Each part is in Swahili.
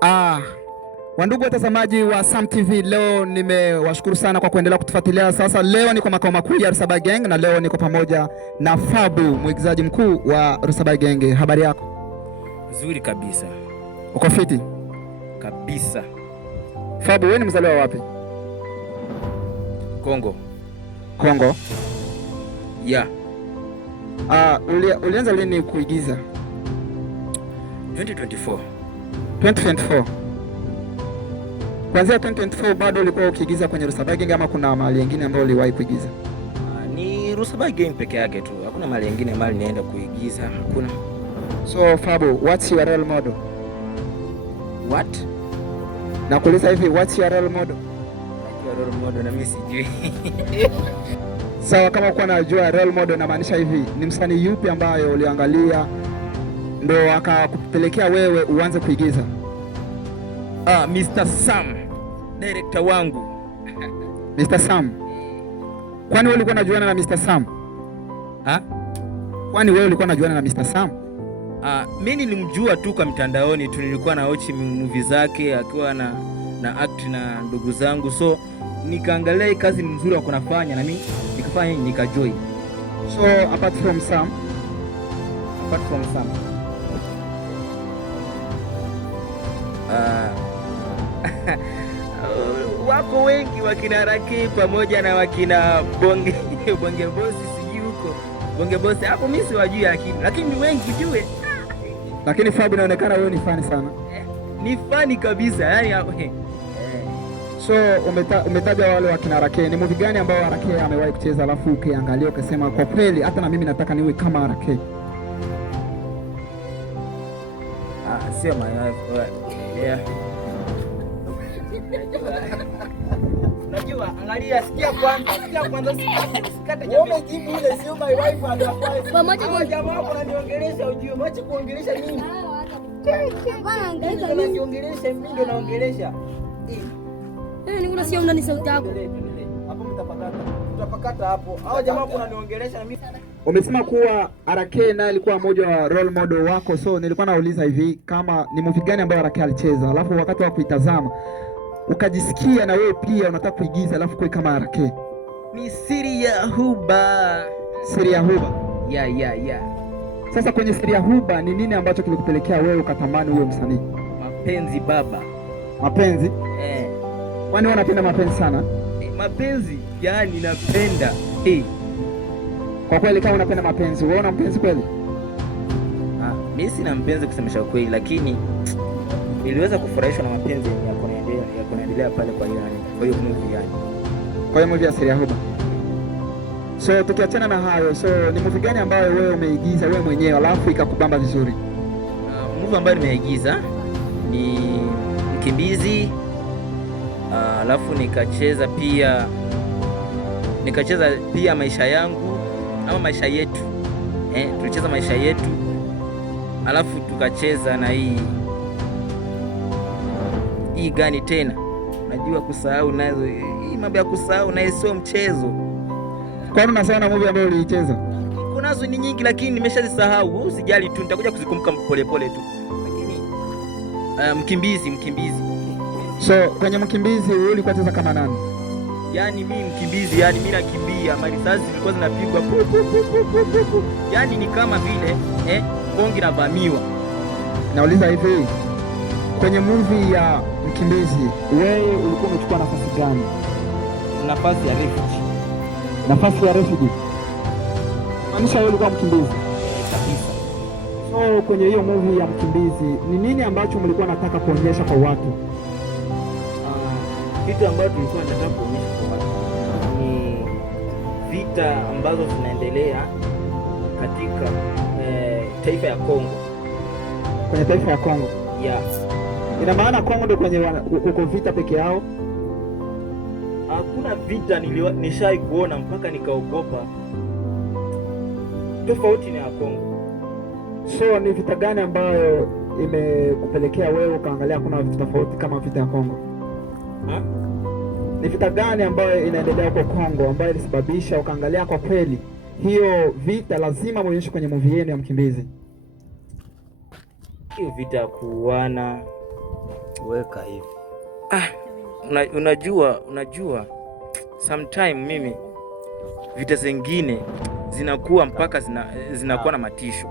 Ah, wandugu watazamaji wa Sam TV, leo nimewashukuru sana kwa kuendelea kutufuatilia. Sasa leo niko makao makuu ya Rusaba Gang na leo niko pamoja na Fabu, mwigizaji mkuu wa Rusaba Gang. Habari yako? Nzuri kabisa. Uko fiti? Kabisa. Fabu, wewe ni mzaliwa wapi? Kongo. Kongo? Yeah. Ulianza lini kuigiza? 2024. 2024. Kuanzia 2024 bado ulikuwa ukiigiza kwenye Rusaba Gang ama kuna mahali nyingine ambayo uliwahi kuigiza? Ni Rusaba Gang peke yake tu. Hakuna mahali nyingine mahali nienda kuigiza. Hakuna. So Fabu, what's your role model? What? Nakuuliza hivi, what's your role model? Role model na mimi sijui. Sawa, kama uko unajua role model namaanisha hivi, ni msanii yupi ambayo uliangalia ndo akakupelekea wewe uanze kuigiza? Mr. Sam, director wangu. Mr. Sam. Kwani wewe ulikuwa unajuana na Mr. Sam? Kwani wewe ulikuwa unajuana na Mr. Sam? Mimi nilimjua tu kwa mtandaoni tu, nilikuwa na watch movie zake akiwa na act na ndugu zangu, so nikaangalia kazi nzuri wako nafanya na mimi nikafanya nikajoin. So apart from Sam, wako wengi wakina Raki pamoja na wakina Bonge Bosi, sijui huko Bonge Bosi hapo mimi siwajui, lakini ni wengi jue. Lakini Fabu, inaonekana wewe ni fan sana. Ni fan kabisa yani. So umetaja wale wakina Raki, ni movie gani ambao Raki amewahi kucheza alafu ukiangalia ukasema kwa kweli hata na mimi nataka niwe kama Raki? Sio my yeah. Unajua, angalia, sikia kwanza sikate jambo. Wewe jibu ile sio my wife and wife. Pamoja kwa jamaa wako ananiongelesha, ujue mwache kuongelesha nini? Bana angalia mimi niongelesha, mimi ndo naongelesha. Ni sio unani sauti yako. Hapo mtapakata hapo. Hao jamaa wako wananiongelesha na mimi. Umesema kuwa RK naye alikuwa mmoja wa role model wako, so nilikuwa nauliza hivi kama ni movie gani ambayo RK alicheza, alafu wakati wa kuitazama ukajisikia na wewe pia unataka kuigiza alafu kwa kama RK? Ni Siri ya Huba. Siri ya Huba? Yeah. Sasa kwenye Siri ya Huba ni nini ambacho kilikupelekea wewe ukatamani uwe msanii? Mapenzi baba. Mapenzi? Kwani wewe unapenda mapenzi sana? Mapenzi, yani napenda. Kwa kweli kama unapenda mapenzi, wewe una mpenzi kweli? Mimi sina mpenzi kusemesha kweli, lakini niliweza kufurahishwa na mapenzi ya kuendelea pale kwa hiyo movie yani. Kwa hiyo movie ya Siri ya Huba. So tukiachana na hayo, so ni movie gani ambayo wewe umeigiza wewe mwenyewe alafu ikakubamba vizuri? Movie ambayo nimeigiza ni Mkimbizi. Alafu nikacheza pia maisha yangu ama maisha yetu. Tulicheza maisha yetu. Alafu tukacheza na hii gani tena? Najua kusahau nazo. Hii mambo ya kusahau na sio mchezo. Kwani unasahau na movie ambayo uliicheza? Kunazo ni nyingi lakini nimeshazisahau. Usijali tu, nitakuja kuzikumbuka polepole tu. Lakini Mkimbizi. So kwenye Mkimbizi wewe ulikuwa unacheza kama nani? Yaani mimi Mkimbizi, yani mimi nakimbia, marisasi zilikuwa zinapigwa. Yaani ni kama vile bongi na vamiwa. Nauliza hivi, kwenye movie ya Mkimbizi wewe ulikuwa umechukua nafasi gani? Nafasi ya refugee. Nafasi ya refugee? Maanisha wewe ulikuwa mkimbizi kabisa. So kwenye hiyo movie ya Mkimbizi ni nini ambacho mlikuwa nataka kuonyesha kwa watu? Kitu ambacho tulikuwa tunataka kuonyesha kwa watu ni vita ambazo zinaendelea katika taifa ya Kongo. Kwenye taifa ya Kongo? Yeah. Ina maana Kongo ndio kwenye kuko vita peke yao? Hakuna vita nishai kuona mpaka nikaogopa. Tofauti na ya Kongo. So ni vita gani ambayo imekupelekea wewe ukaangalia kuna vita tofauti kama vita ya Kongo? Ni vita gani ambayo inaendelea huko Kongo ambayo ilisababisha ukaangalia kwa kweli hiyo vita lazima muonyeshe kwenye movie yenu ya Mkimbizi? Hiyo vita kuuana Weka hivi. Unajua sometime mimi vita zingine zinakuwa mpaka zinakuwa na matisho.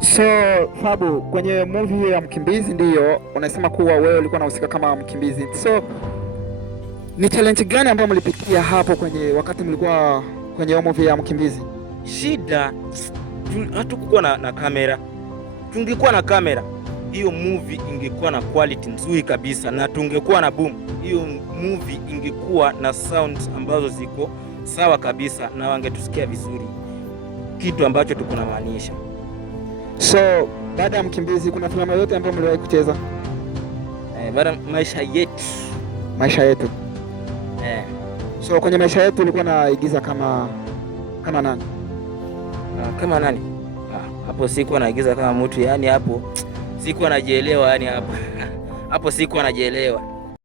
So Fabu, kwenye movie ya Mkimbizi ndiyo unasema kuwa wewe ulikuwa unahusika kama mkimbizi. So ni challenge gani ambayo mlipitia hapo kwenye wakati mlikuwa kwenye movie ya Mkimbizi? Shida hatukuwa na kamera. Tungekuwa na kamera, hiyo movie ingekuwa na quality nzuri kabisa na tungekuwa na boom. Hiyo movie ingekuwa na sounds ambazo ziko sawa kabisa na wangetusikia vizuri, kitu ambacho tuko na maanisha. So baada ya Mkimbizi kuna filamu yote ambayo mliwahi kucheza? Baada Maisha Yetu. Maisha Yetu. So kwenye Maisha Yetu ulikuwa naigiza kama nani? Kama nani? Hapo sikuwa naigiza kama mtu, yani hapo sikuwa najielewa, yani hapo sikuwa najielewa.